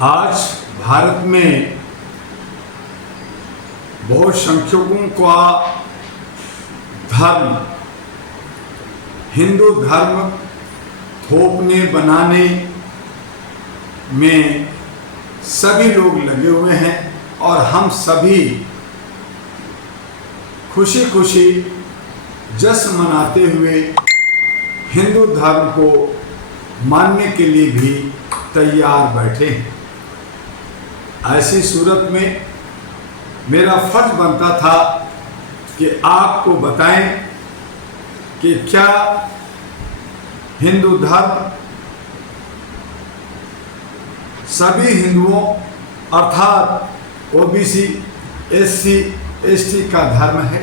आज भारत में बहुसंख्यकों का धर्म हिंदू धर्म थोपने बनाने में सभी लोग लगे हुए हैं और हम सभी खुशी खुशी जश्न मनाते हुए हिंदू धर्म को मानने के लिए भी तैयार बैठे हैं। ऐसी सूरत में मेरा फर्ज बनता था कि आपको बताएं कि क्या हिंदू धर्म सभी हिंदुओं अर्थात ओबीसी, एससी, एसटी का धर्म है,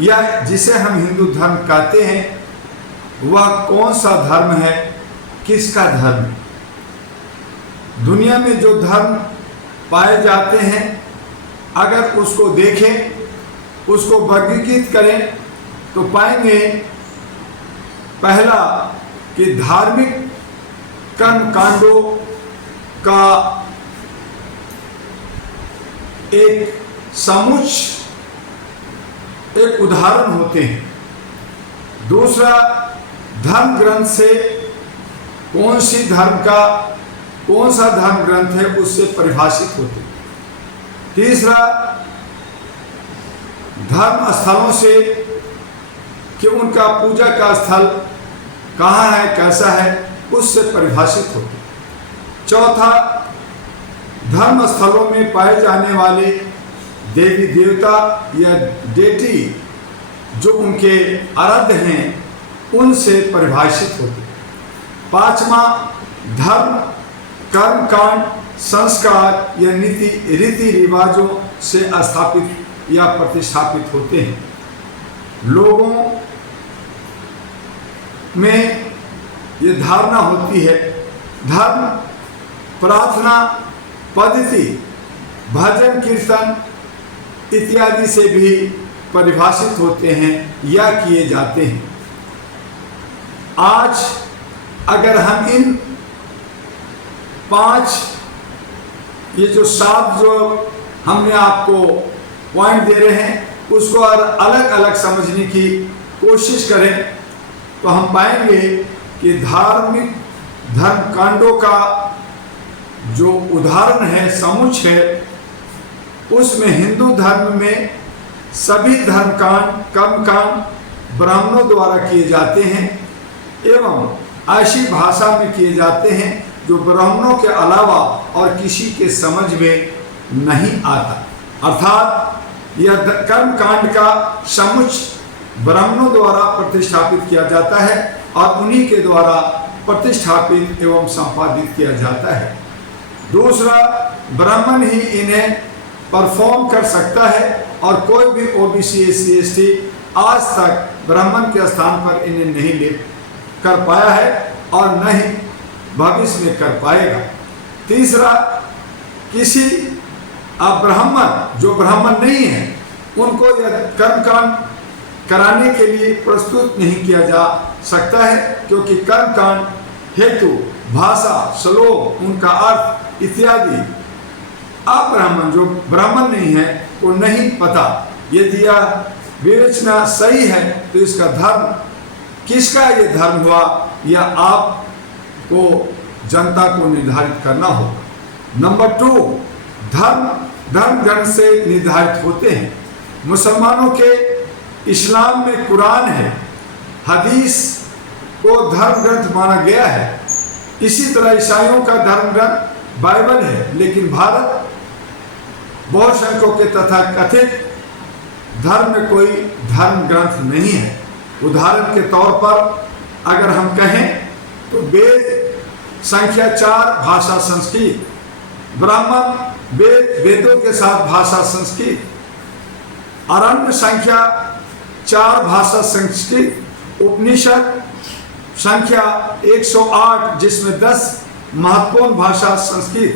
या जिसे हम हिंदू धर्म कहते हैं वह कौन सा धर्म है, किसका धर्म। दुनिया में जो धर्म पाए जाते हैं अगर उसको देखें, उसको वर्गीकृत करें तो पाएंगे पहला कि धार्मिक कर्म कांडों का एक समुच्चय एक उदाहरण होते हैं। दूसरा, धर्म ग्रंथ से कौन सा धर्म ग्रंथ है उससे परिभाषित होते हैं। तीसरा, धर्म स्थलों से कि उनका पूजा का स्थल कहाँ है, कैसा है, उससे परिभाषित होते हैं। चौथा, धर्म स्थलों में पाए जाने वाले देवी देवता या डेटी जो उनके आराध्य हैं उनसे परिभाषित होते हैं। पांचवा, धर्म कर्मकांड संस्कार या रीति रिवाजों से स्थापित या प्रतिष्ठापित होते हैं। लोगों में ये धारणा होती है धर्म प्रार्थना पद्धति भजन कीर्तन इत्यादि से भी परिभाषित होते हैं या किए जाते हैं। आज अगर हम इन पांच ये जो सात जो हमने आपको पॉइंट दे रहे हैं उसको अलग अलग समझने की कोशिश करें तो हम पाएंगे कि धार्मिक धर्म कांडों का जो उदाहरण है समुच्चय है उसमें हिंदू धर्म में सभी धर्मकांड कर्मकांड ब्राह्मणों द्वारा किए जाते हैं एवं ऐसी भाषा में किए जाते हैं जो ब्राह्मणों के अलावा और किसी के समझ में नहीं आता। अर्थात यह कर्मकांड का समुच्चय ब्राह्मणों द्वारा प्रतिष्ठापित किया जाता है और उन्हीं के द्वारा प्रतिष्ठापित एवं संपादित किया जाता है। दूसरा, ब्राह्मण ही इन्हें परफॉर्म कर सकता है और कोई भी ओबीसी एससी एसटी आज तक ब्राह्मण के स्थान पर इन्हें नहीं ले कर पाया है और न ही भविष्य में कर पाएगा। तीसरा, किसी अब्राह्मण जो ब्राह्मण नहीं है उनको यह कर्मकांड कराने के लिए प्रस्तुत नहीं किया जा सकता है क्योंकि कर्मकांड हेतु भाषा श्लोक उनका अर्थ इत्यादि अब्राह्मण जो ब्राह्मण नहीं है वो नहीं पता। यदि यह विवेचना सही है तो इसका धर्म किसका ये धर्म हुआ या आपको जनता को निर्धारित करना होगा। नंबर 2, धर्म ग्रंथ से निर्धारित होते हैं। मुसलमानों के इस्लाम में कुरान है, हदीस को धर्म ग्रंथ माना गया है। इसी तरह ईसाइयों का धर्म ग्रंथ बाइबल है, लेकिन भारत बहुसंख्यकों के तथा कथित धर्म में कोई धर्म ग्रंथ नहीं है। उदाहरण के तौर पर अगर हम कहें तो वेद संख्या 4 भाषा संस्कृत, ब्राह्मण वेदों के साथ भाषा संस्कृत, अरण्य संख्या 4 भाषा संस्कृत, उपनिषद संख्या 108 जिसमें 10 महत्वपूर्ण भाषा संस्कृत,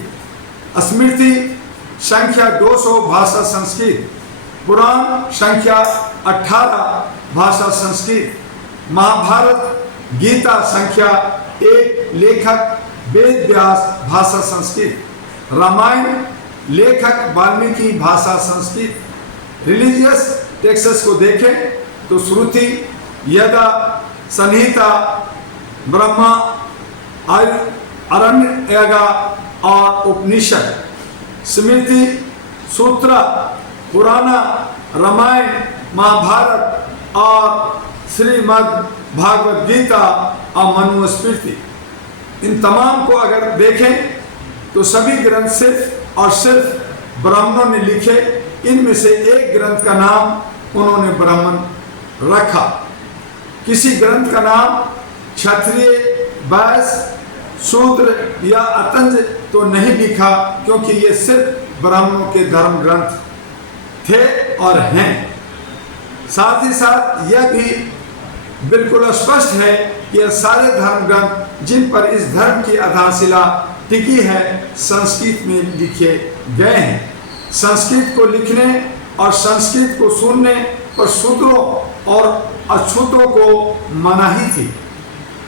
स्मृति संख्या 200 भाषा संस्कृत, पुराण संख्या 18 भाषा संस्कृत, महाभारत गीता संख्या 1 लेखक वेद व्यास भाषा संस्कृत, रामायण लेखक वाल्मीकि भाषा संस्कृत। रिलीजियस टेक्स्ट्स को देखें तो श्रुति, यदा, संहिता, ब्रह्मा, आरण्यका और उपनिषद, स्मृति, सूत्र, पुराण, रामायण, महाभारत और श्रीमद् भागवत गीता और मनुस्मृति। इन तमाम को अगर देखें तो सभी ग्रंथ सिर्फ और सिर्फ ब्राह्मणों ने लिखे। इनमें से एक ग्रंथ का नाम उन्होंने ब्राह्मण रखा। किसी ग्रंथ का नाम क्षत्रिय, वैश्य, शूद्र या अतंज तो नहीं लिखा, क्योंकि ये सिर्फ ब्राह्मणों के धर्म ग्रंथ थे और हैं। साथ ही साथ यह भी बिल्कुल स्पष्ट है कि यह सारे धर्म ग्रंथ जिन पर इस धर्म की आधारशिला टिकी है संस्कृत में लिखे गए हैं। संस्कृत को लिखने और संस्कृत को सुनने पर शूद्रों और अछूतों को मनाही थी।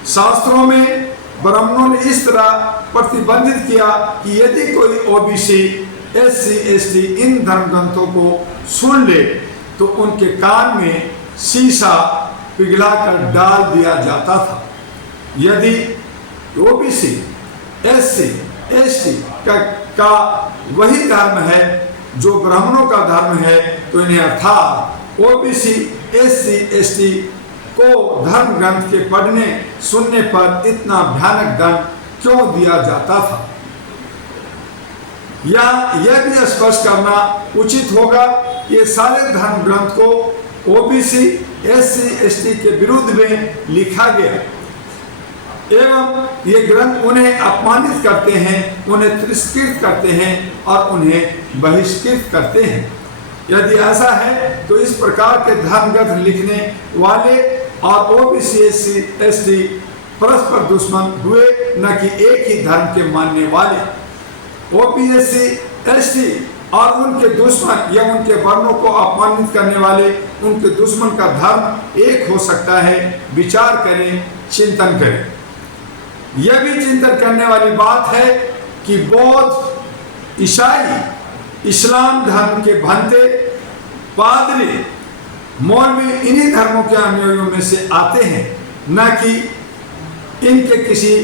शास्त्रों में ब्राह्मणों ने इस तरह प्रतिबंधित किया कि यदि कोई ओबीसी, एससी, एसटी इन धर्म ग्रंथों को सुन ले तो उनके कान में शीशा पिघलाकर डाल दिया जाता था। यदि ओबीसी, एससी, एसटी का वही धर्म है जो ब्राह्मणों का धर्म है, तो इन्हें अर्थात ओबीसी, एससी, एसटी को धर्म ग्रंथ के पढ़ने सुनने पर इतना भयानक दंड क्यों दिया जाता था। या यह भी स्पष्ट करना उचित होगा कि ये सारे धर्म ग्रंथ को ओबीसी, एससी, एसटी के विरुद्ध में लिखा गया एवं ये ग्रंथ उन्हें अपमानित करते हैं, उन्हें तिरस्कृत करते हैं और उन्हें बहिष्कृत करते हैं। यदि ऐसा है तो इस प्रकार के धर्म ग्रंथ लिखने वाले और ओबीसी, एससी, एसटी परस्पर दुश्मन हुए, न कि एक ही धर्म के मानने वाले। ओबीसी, एसटी और उनके दुश्मन या उनके वर्णों को अपमानित करने वाले उनके दुश्मन का धर्म एक हो सकता है। विचार करें, चिंतन करें। यह भी चिंतन करने वाली बात है कि बौद्ध, ईसाई, इस्लाम धर्म के भंते, पादरी, मौलवी इन्हीं धर्मों के अनुयायियों में से आते हैं, न कि इनके किसी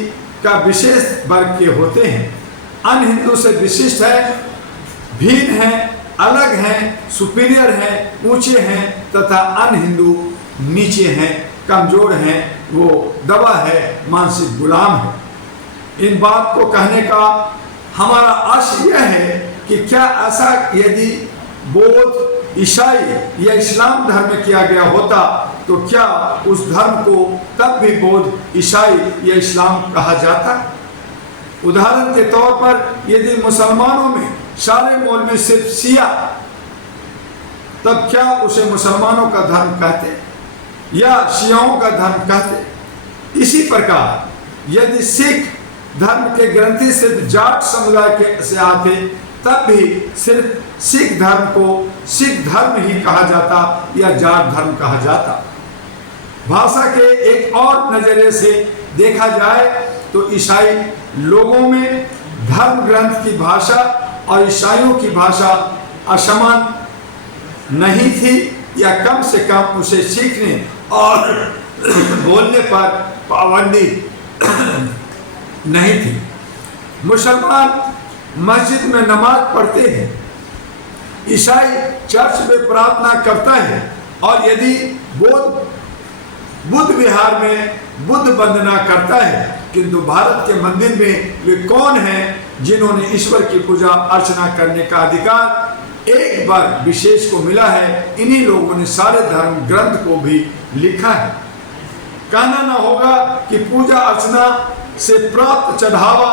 का विशेष वर्ग के होते हैं। अन्य हिंदू से विशिष्ट है, भिन्न है, अलग हैं, सुपीरियर हैं, ऊंचे हैं तथा अन्य हिंदू नीचे हैं, कमजोर हैं, वो दबा है, मानसिक गुलाम है। इन बात को कहने का हमारा आशय यह है कि क्या ऐसा यदि बौद्ध, ईसाई या इस्लाम धर्म में किया गया होता तो क्या उस धर्म को तब भी बौद्ध, ईसाई या इस्लाम कहा जाता? उदाहरण के तौर पर यदि मुसलमानों में सारे मौलवी सिर्फ शिया, तब क्या उसे मुसलमानों का धर्म कहते या शियाओं का धर्म कहते? इसी प्रकार यदि सिख धर्म के ग्रंथी सिर्फ जाट समुदाय के से आते तब भी सिर्फ सिख धर्म को सिख धर्म ही कहा जाता या जाट धर्म कहा जाता। भाषा के एक और नजरिए से देखा जाए तो ईसाई लोगों में धर्म ग्रंथ की भाषा और ईसाइयों की भाषा असमान नहीं थी या कम से कम उसे सीखने और बोलने पर पाबंदी नहीं थी। मुसलमान मस्जिद में नमाज पढ़ते हैं, ईसाई चर्च में प्रार्थना करता है और यदि बुद्ध विहार में बुद्ध वंदना करता है, किंतु भारत के मंदिर में वे कौन हैं जिन्होंने ईश्वर की पूजा अर्चना करने का अधिकार एक बार विशेष को मिला है? इन्हीं लोगों ने सारे धर्म ग्रंथ को भी लिखा है। कहना न होगा कि पूजा अर्चना से प्राप्त चढ़ावा,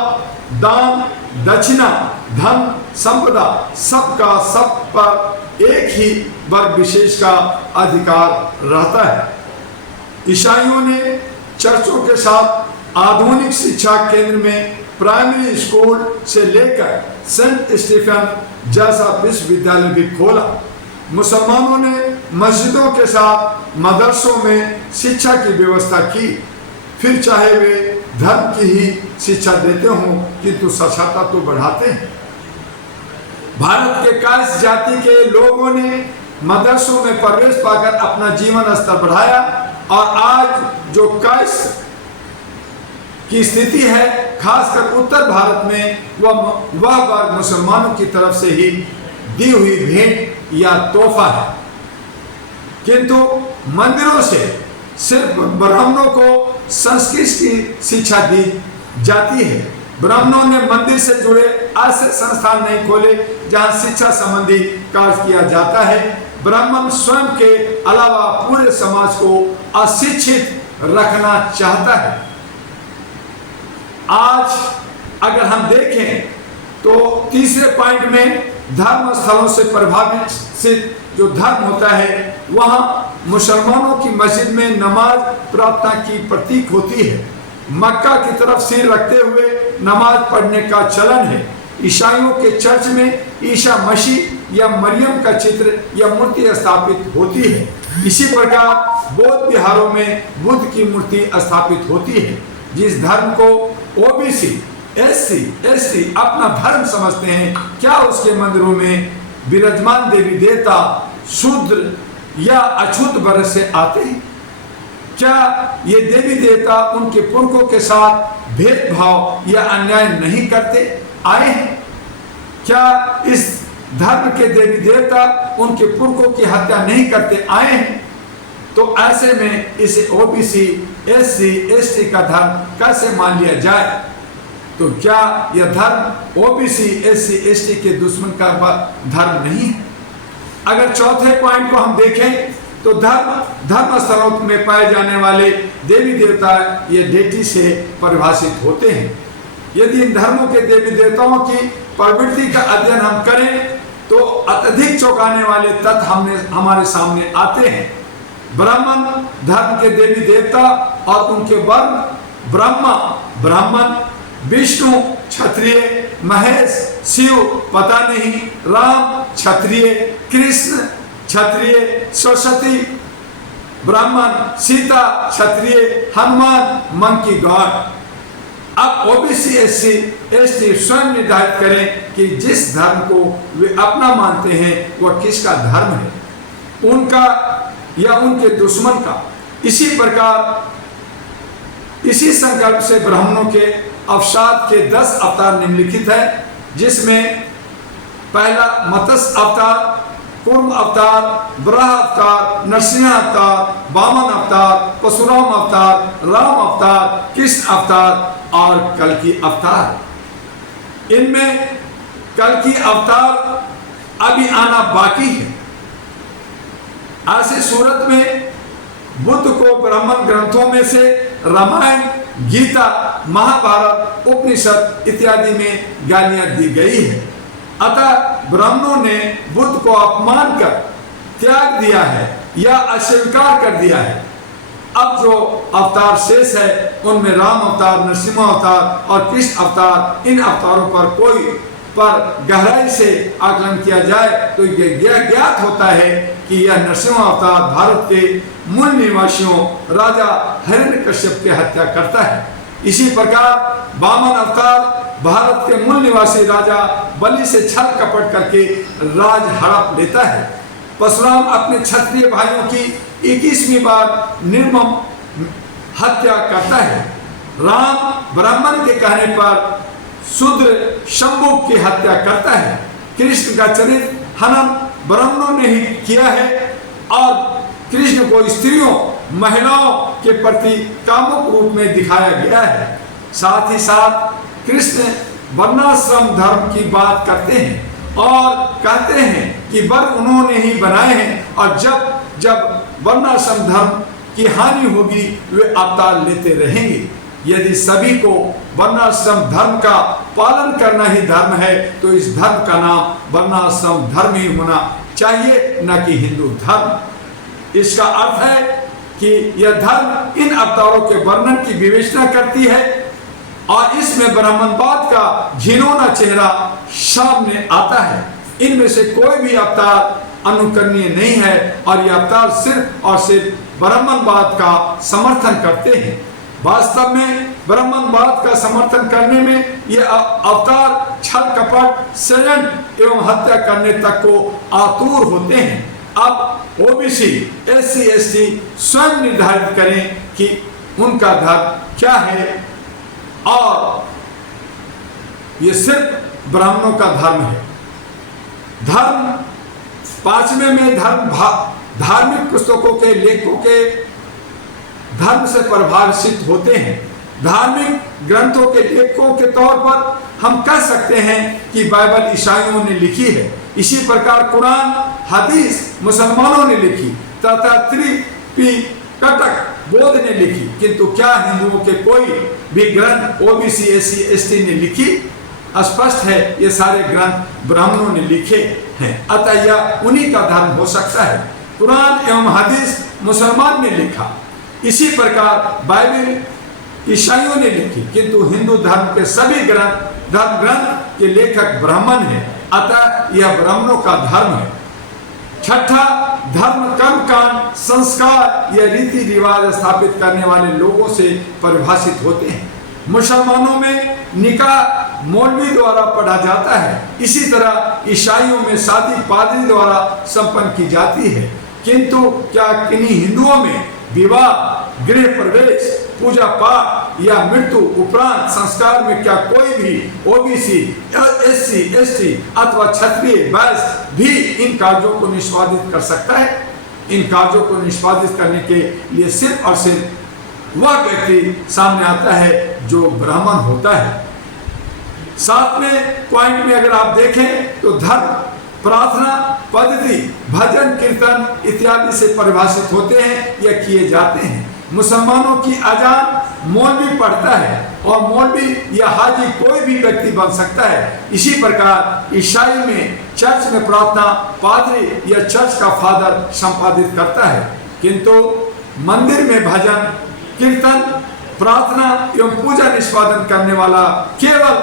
दान, दक्षिणा, धन, संपदा सबका सब पर एक ही वर्ग विशेष का अधिकार रहता है। ईसाइयों ने चर्चों के साथ आधुनिक शिक्षा केंद्र में प्राइमरी स्कूल से लेकर सेंट स्टीफन जैसा विश्वविद्यालय भी खोला। मुसलमानों ने मस्जिदों के साथ मदरसों में शिक्षा की व्यवस्था की, फिर चाहे वे धर्म की ही शिक्षा देते हो, किंतु साक्षरता तो बढ़ाते हैं। भारत के कायस्थ जाति के लोगों ने मदरसों में प्रवेश पाकर अपना जीवन स्तर बढ़ाया, और आज जो कायस्थ की स्थिति है, खासकर उत्तर भारत में, वह वर्ग मुसलमानों की तरफ से ही दी हुई भेंट या तोहफा है। किंतु मंदिरों से सिर्फ ब्राह्मणों को संस्कृत की शिक्षा दी जाती है। ब्राह्मणों ने मंदिर से जुड़े ऐसे संस्थान नहीं खोले जहां शिक्षा संबंधी कार्य किया जाता है। ब्राह्मण स्वयं के अलावा पूरे समाज को अशिक्षित रखना चाहता है। आज अगर हम देखें तो तीसरे पॉइंट में धर्म स्थलों से प्रभावित से जो धर्म होता है, वहां मुसलमानों की मस्जिद में नमाज प्रार्थना की प्रतीक होती है। मक्का की तरफ सिर रखते हुए नमाज पढ़ने का चलन है। ईसाइयों के चर्च में ईसा मसीह या मरियम का चित्र या मूर्ति स्थापित होती है। इसी प्रकार बौद्ध विहारों में बुद्ध की मूर्ति स्थापित होती है। जिस धर्म को ओबीसी, एससी, एसटी अपना धर्म समझते हैं, क्या उसके मंदिरों में विराजमान देवी देवता शूद्र या अछूत वर्ग से आते हैं? क्या ये देवी देवता उनके पुरखों के साथ भेदभाव या अन्याय नहीं करते आए हैं? क्या इस धर्म के देवी देवता उनके पुरखों की हत्या नहीं करते आए हैं? तो ऐसे में इसे ओबीसी, एससी, एसटी का धर्म कैसे मान लिया जाए? तो क्या यह धर्म ओबीसी, एससी, एसटी के दुश्मन का धर्म नहीं है? अगर चौथे पॉइंट को हम देखें तो धर्म स्थलों में पाए जाने वाले देवी देवता ये डेटी से परिभाषित होते हैं। यदि इन धर्मों के देवी देवताओं की प्रवृत्ति का अध्ययन हम करें तो अत्यधिक चौंकाने वाले तथ्य हमारे सामने आते हैं। ब्राह्मण धर्म के देवी देवता और उनके वर्ण ब्रह्मा ब्राह्मण, विष्णु क्षत्रिय, महेश शिव पता नहीं, राम क्षत्रिय, कृष्ण क्षत्रिय, सरस्वती ब्राह्मण, सीता क्षत्रिय, हनुमान मंकी गॉड। अब ओबीसी, एससी, एसटी स्वयं निर्धारित करें कि जिस धर्म को वे अपना मानते हैं वह किसका धर्म है, उनका या उनके दुश्मन का। इसी प्रकार इसी संकल्प से ब्राह्मणों के अवसाद के 10 अवतार निम्नलिखित है, जिसमें पहला मत्स्य अवतार, कूर्म अवतार, वराह अवतार, नरसिंह अवतार, वामन अवतार, परशुराम अवतार, राम अवतार, कृष्ण अवतार और कल्कि अवतार। इनमें कल्कि अवतार अभी आना बाकी है। ऐसे सूरत में बुद्ध को ब्राह्मण ग्रंथों में से रामायण, गीता, महाभारत, उपनिषद इत्यादि में गालियां दी गई है। अतः ब्राह्मणों ने बुद्ध को अपमान कर त्याग दिया है या अस्वीकार कर दिया है। अब जो अवतार शेष है उनमें राम अवतार, नरसिंह अवतार और कृष्ण अवतार, इन अवतारों पर गहराई से आकलन किया जाए तो यह ज्ञात होता है कि यह नरसिंह अवतार भारत के मूल निवासियों राजा हिरण्यकश्यप की हत्या करता है। इसी प्रकार वामन अवतार भारत के मूल निवासी राजा बलि से छल कपट करके राज हड़प लेता है। परशुराम अपने क्षत्रिय भाइयों की 21वीं बार निर्मम हत्या करता है। राम ब्राह्मण के कहने पर शूद्र शंभु की हत्या करता है। कृष्ण का चरित्र हनन ब्राह्मणों ने ही किया है और कृष्ण को स्त्रियों महिलाओं के प्रति कामुक रूप में दिखाया गया है। साथ ही साथ कृष्ण वर्णाश्रम धर्म की बात करते हैं और कहते हैं कि वर उन्होंने ही बनाए हैं और जब वर्णाश्रम धर्म की हानि होगी वे अवतार लेते रहेंगे। यदि सभी को वर्णाश्रम धर्म का पालन करना ही धर्म है तो इस धर्म का नाम वर्णाश्रम धर्म ही होना चाहिए, न कि हिंदू धर्म। इसका अर्थ है कि यह धर्म इन अवतारों के वर्णन की विवेचना करती है और इसमें ब्राह्मणवाद का घिनौना चेहरा सामने आता है। इनमें से कोई भी अवतार अनुकरणीय नहीं है और यह अवतार सिर्फ और सिर्फ ब्राह्मणवाद का समर्थन करते हैं। वास्तव में ब्राह्मणवाद का समर्थन करने में ये अवतार छल कपट षड्यंत्र एवं हत्या करने तक को आतुर होते हैं। अब ओबीसी एससी एसटी स्वयं निर्धारित करें कि उनका धर्म क्या है, और ये सिर्फ ब्राह्मणों का धर्म है। धर्म पांचवें में धार्मिक पुस्तकों के लेखकों के धर्म से प्रभावित होते हैं। धार्मिक ग्रंथों के लेखकों के तौर पर हम कह सकते हैं कि बाइबल ईसाइयों ने लिखी है, इसी प्रकार कुरान हदीस मुसलमानों ने लिखी तथा त्रिपिटक बौद्ध ने लिखी, किंतु क्या हिंदुओं के कोई भी ग्रंथ ओबीसी एससी एसटी ने लिखी? स्पष्ट है ये सारे ग्रंथ ब्राह्मणों ने लिखे हैं, अतः यह उन्हीं का धर्म हो सकता है। कुरान एवं हदीस मुसलमान ने लिखा, इसी प्रकार बाइबल ईसाइयों ने लिखी, किंतु हिंदू धर्म के सभी धर्म ग्रंथ के लेखक ब्राह्मण हैं, अतः यह ब्राह्मणों का धर्म है। छठा, धर्म कर्मकांड संस्कार या रीति रिवाज स्थापित करने वाले लोगों से परिभाषित होते हैं। मुसलमानों में निकाह मौलवी द्वारा पढ़ा जाता है, इसी तरह ईसाइयों में शादी पादरी द्वारा संपन्न की जाती है, किंतु क्या किन्हीं हिंदुओं में विवाह, गृह प्रवेश, पूजा पाठ या मृत्यु उपरांत संस्कार में क्या कोई भी ओबीसी एससी एसटी अथवा क्षत्रिय वैश्य भी इन कार्यों को निष्पादित कर सकता है? इन कार्यों को निष्पादित करने के लिए सिर्फ और सिर्फ वह व्यक्ति सामने आता है जो ब्राह्मण होता है। सातवें पॉइंट में अगर आप देखें तो धर्म प्रार्थना पद्धति भजन कीर्तन इत्यादि से परिभाषित होते हैं या किए जाते हैं। मुसलमानों की अजान मौलवी पढ़ता है और मौलवी या हाजी कोई भी व्यक्ति बन सकता है। इसी प्रकार ईसाई में चर्च में प्रार्थना पादरी या चर्च का फादर संपादित करता है, किंतु मंदिर में भजन कीर्तन प्रार्थना एवं पूजा निष्पादन करने वाला केवल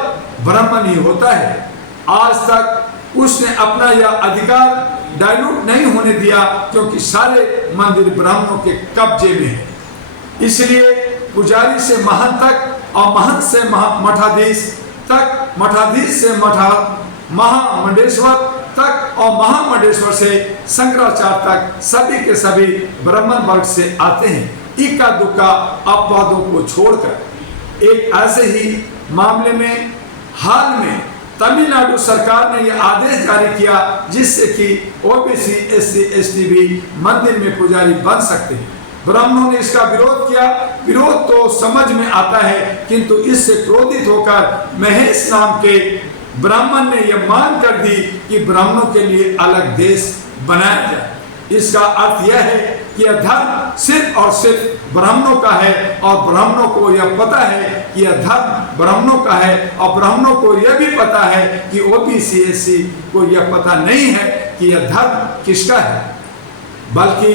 ब्राह्मण ही होता है। आज तक उसने अपना यह अधिकार डाइल्यूट नहीं होने दिया, क्योंकि सारे मंदिर ब्राह्मणों के कब्जे में है। इसलिए पुजारी से महंत तक और महंत से मठाधीश तक, मठाधीश से महामंडेश्वर तक और महामंडेश्वर से शंकराचार्य तक सभी के सभी ब्राह्मण वर्ग से आते हैं। इक्का दुक्का अपवादों को छोड़कर एक ऐसे ही मामले में हाल में तमिलनाडु सरकार ने यह आदेश जारी किया जिससे कि ओबीसी एससी एसटी भी मंदिर में पुजारी बन सकते हैं। ब्राह्मणों ने इसका विरोध किया। विरोध तो समझ में आता है, किंतु इससे क्रोधित होकर महेश नाम के ब्राह्मण ने यह मांग कर दी कि ब्राह्मणों के लिए अलग देश बनाया जाए। इसका अर्थ यह है कि यह धर्म सिर्फ और सिर्फ ब्राह्मणों का है और ब्राह्मणों को यह पता है कि यह धर्म ब्राह्मणों का है, और ब्राह्मणों को यह भी पता है कि ओबीसी एससी को यह पता नहीं है कि यह धर्म किसका है, बल्कि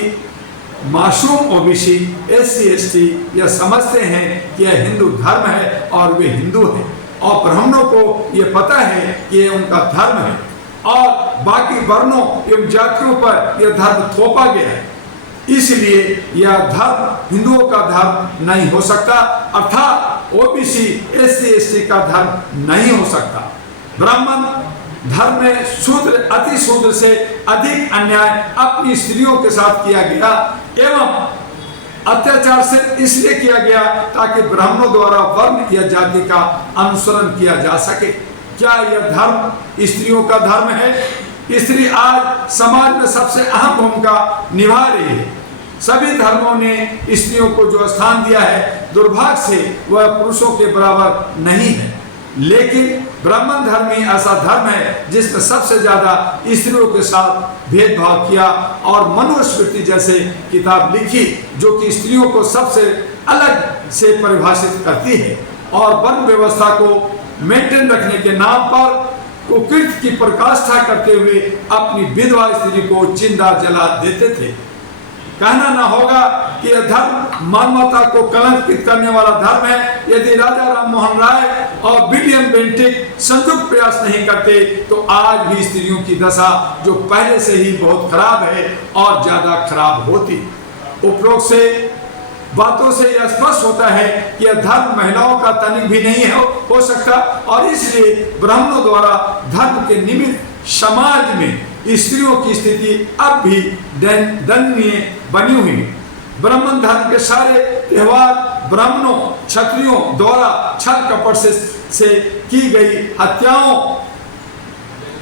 मासूम ओबीसी एससी एसटी यह समझते हैं कि यह हिंदू धर्म है और वे हिंदू हैं, और ब्राह्मणों को यह पता है कि यह उनका धर्म है और बाकी वर्णों एवं जातियों पर यह धर्म थोपा गया है। इसलिए यह धर्म हिंदुओं का धर्म नहीं हो सकता, अर्थात ओबीसी एससी एसटी का धर्म नहीं हो सकता। ब्राह्मण धर्म में शूद्र अति शूद्र से अधिक अन्याय अपनी स्त्रियों के साथ किया गया एवं अत्याचार से इसलिए किया गया ताकि ब्राह्मणों द्वारा वर्ण या जाति का अनुसरण किया जा सके। क्या यह धर्म स्त्रियों का धर्म है? स्त्री आज समाज में सबसे अहम भूमिका निभा रही है। सभी धर्मों ने स्त्रियों को जो स्थान दिया है, दुर्भाग्य से वह पुरुषों के बराबर नहीं है, लेकिन ब्राह्मण धर्म ही ऐसा धर्म है जिसने सबसे ज्यादा स्त्रियों के साथ भेदभाव किया और मनुस्मृति जैसे किताब लिखी जो कि स्त्रियों को सबसे अलग से परिभाषित करती है और वन व्यवस्था को मेंटेन रखने के नाम पर कुकृत्य की प्रकाष्ठा करते हुए अपनी विधवा स्त्री को जिंदा जला देते थे। कहना ना होगा कि यह धर्म मानवता को कलंकित करने वाला धर्म है। यदि राजा राम मोहन राय और विलियम बेंटिक संयुक्त प्रयास नहीं करते तो आज भी स्त्रियों की दशा जो पहले से ही बहुत खराब है और ज्यादा खराब होती। उपरोक्त से बातों से यह स्पष्ट होता है कि यह धर्म महिलाओं का तनिक भी नहीं हो सकता, और इसलिए ब्राह्मणों द्वारा धर्म के निमित्त समाज में स्त्रियों की स्थिति अब भी दयनीय बनी हुई है। ब्राह्मण धर्म के सारे त्यौहार ब्राह्मणों क्षत्रियों द्वारा छल कपट से की गई हत्याओं,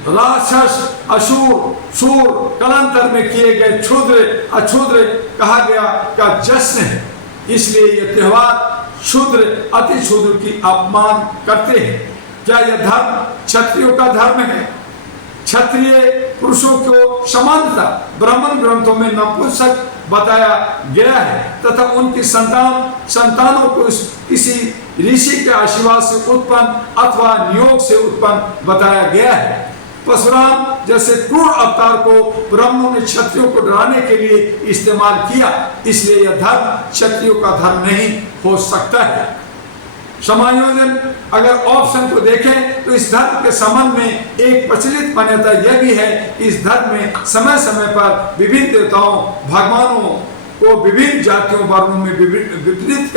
राक्षस अशूर सूर कालांतर में किए गए क्षुद्र अक्षुद्र कहा गया का जश्न है। इसलिए ये त्यौहार क्षुद्र अति क्षुद्र की अपमान करते हैं। क्या यह धर्म क्षत्रियों का धर्म है? क्षत्रिय पुरुषों को समानता ब्राह्मण ग्रंथों में नपुंसक बताया गया है तथा उनकी संतानों को किसी ऋषि के आशीर्वाद से उत्पन्न अथवा नियोग से उत्पन्न बताया गया है। परशुराम जैसे क्रूर अवतार को ब्राह्मणों ने क्षत्रियों को डराने के लिए इस्तेमाल किया, इसलिए यह धर्म क्षत्रियों का धर्म नहीं हो सकता है। समायोजन अगर ऑप्शन को देखें तो इस धर्म के संबंध में एक प्रचलित मान्यता यह भी है कि इस धर्म में समय समय पर विभिन्न देवताओं भगवानों को विभिन्न जातियों वर्णों में वितरित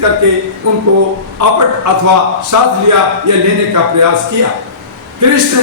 करके उनको अपट अथवा साथ लिया या लेने का प्रयास किया। कृष्ण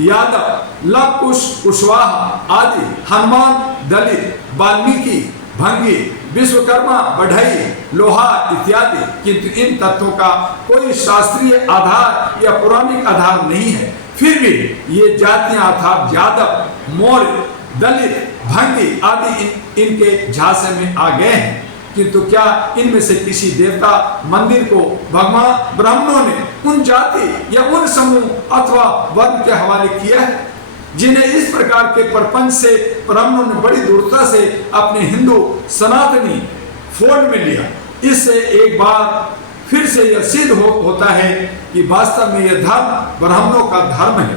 यादव लव कुश कुशवाहा आदि, हनुमान दलित, वाल्मीकि भंगी, विश्वकर्मा बढ़ई, लोहा इत्यादि, किंतु इन तत्वों का कोई शास्त्रीय आधार या पौराणिक आधार नहीं है। फिर भी ये जातियां अर्थात यादव, मौर्य, दलित, भंगी आदि इनके झांसे में आ गए हैं। किंतु क्या इनमें से किसी देवता मंदिर को भगवान ब्राह्मणों ने उन जाति या उन समूह अथवा वर्ण के हवाले किया है जिन्हें इस प्रकार के प्रपंच से ब्राह्मणों ने बड़ी दूरता से अपने हिंदू सनातनी फोल्ड में लिया? इससे एक बार फिर से यह सिद्ध होता है कि वास्तव में यह धर्म ब्राह्मणों का धर्म है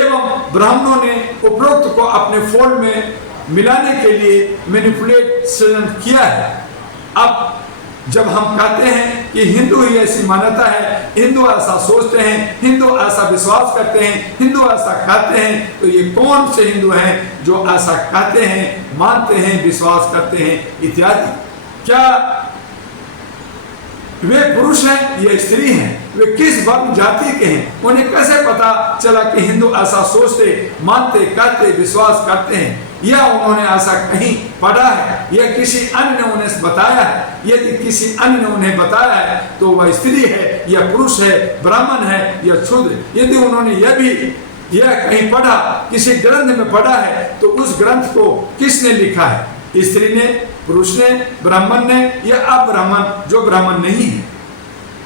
एवं ब्राह्मणों ने उपरोक्त को अपने फोल्ड में मिलाने के लिए मैनिपुलेशन किया है। अब जब हम कहते हैं कि हिंदू ही ऐसी मान्यता है, हिंदू ऐसा सोचते हैं, हिंदू ऐसा विश्वास करते हैं, हिंदू ऐसा कहते हैं, तो ये कौन से हिंदू हैं जो ऐसा कहते हैं, मानते हैं, विश्वास करते हैं इत्यादि? क्या वे पुरुष हैं या स्त्री हैं? वे किस वर्ण जाति के हैं? उन्हें कैसे पता चला कि हिंदू ऐसा सोचते, मानते, कहते, विश्वास करते हैं? या उन्होंने ऐसा कहीं पढ़ा है या किसी अन्य ने उन्हें बताया है? यदि किसी अन्य ने उन्हें बताया है तो वह स्त्री है या पुरुष है, ब्राह्मण है या क्षुद्र? यदि उन्होंने यह कहीं पढ़ा, किसी ग्रंथ में पढ़ा है, तो उस ग्रंथ को किसने लिखा है? स्त्री ने, पुरुष ने, ब्राह्मण ने या अब्राह्मण जो ब्राह्मण नहीं है?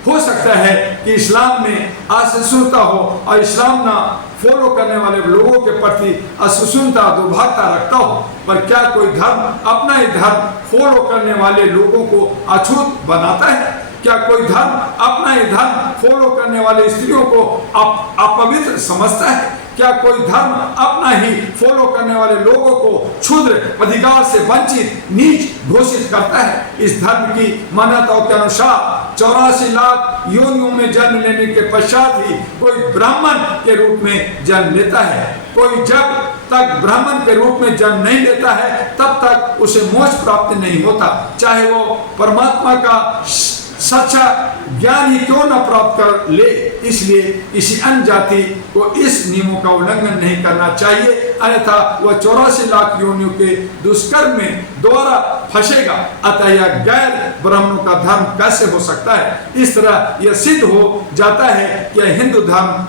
हो सकता है कि इस्लाम में असहिष्णुता हो और इस्लाम ना फॉलो करने वाले लोगों के प्रति असहिष्णुता दुर्भाग्यता रखता हो, पर क्या कोई धर्म अपना ही धर्म फॉलो करने वाले लोगों को अछूत बनाता है? क्या कोई धर्म अपना ही धर्म फॉलो करने वाले स्त्रियों को अपवित्र समझता है? क्या कोई धर्म अपना ही फॉलो करने वाले लोगों को क्षुद्र अधिकार से वंचित नीच घोषित करता है? इस धर्म की मान्यताओं के अनुसार 84 लाख योनियों में जन्म लेने के पश्चात ही कोई ब्राह्मण के रूप में जन्म लेता है। कोई जब तक ब्राह्मण के रूप में जन्म नहीं लेता है तब तक उसे मोक्ष प्राप्त नहीं होता, चाहे वो परमात्मा का सच्चा ज्ञान ही क्यों न प्राप्त कर ले। इसलिए किसी अन्य जाति को इस नियमों का उल्लंघन नहीं करना चाहिए, अन्यथा वह 84 लाख योनियों के दुष्कर्म में दोबारा फंसेगा। अतः यह गैर ब्राह्मणों का धर्म कैसे हो सकता है? इस तरह यह सिद्ध हो जाता है कि हिंदू धर्म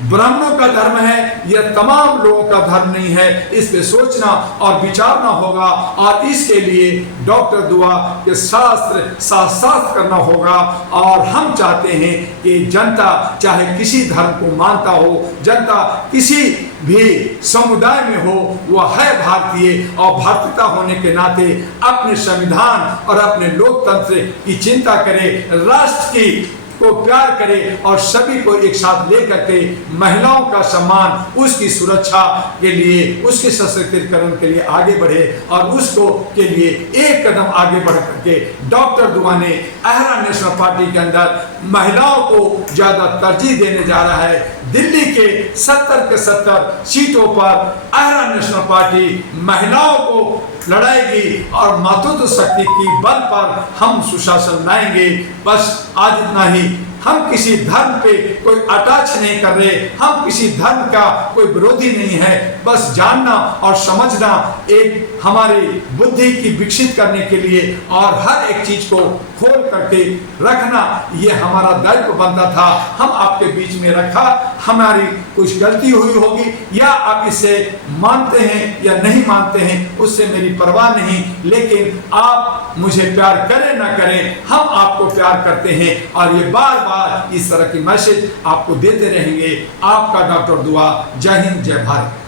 ब्राह्मणों का धर्म है, यह तमाम लोगों का धर्म नहीं है। इस पे सोचना और विचारना होगा और इसके लिए डॉक्टर दुआ के शास्त्र करना होगा। और हम चाहते हैं कि जनता चाहे किसी धर्म को मानता हो, जनता किसी भी समुदाय में हो, वह है भारतीय और भारतीयता होने के नाते अपने संविधान और अपने लोकतंत्र की चिंता करे, राष्ट्र की को प्यार करे और सभी को एक साथ लेकर के महिलाओं का सम्मान, उसकी सुरक्षा के लिए, उसके सशक्तिकरण के लिए आगे बढ़े और उसको के लिए एक कदम आगे बढ़ करके डॉक्टर दुआ ने अहरा नेशनल पार्टी के अंदर महिलाओं को ज्यादा तरजीह देने जा रहा है। दिल्ली के 70 के 70 सीटों पर आरा नेशनल पार्टी महिलाओं को लड़ाएगी और मातृत्व शक्ति की बल पर हम सुशासन लाएंगे। बस आज इतना ही। हम किसी धर्म पे कोई अटैच नहीं कर रहे, हम किसी धर्म का कोई विरोधी नहीं है। बस जानना और समझना एक हमारी बुद्धि की विकसित करने के लिए और हर एक चीज को खोल करके रखना ये हमारा दायित्व बनता था। हम आपके बीच में रखा। हमारी कुछ गलती हुई होगी या आप इसे मानते हैं या नहीं मानते हैं उससे मेरी परवाह नहीं, लेकिन आप मुझे प्यार करें ना करें, हम आपको प्यार करते हैं और ये बार बार इस तरह की मैसेज आपको देते रहेंगे। आपका डॉक्टर दुआ। जय हिंद, जय भारत।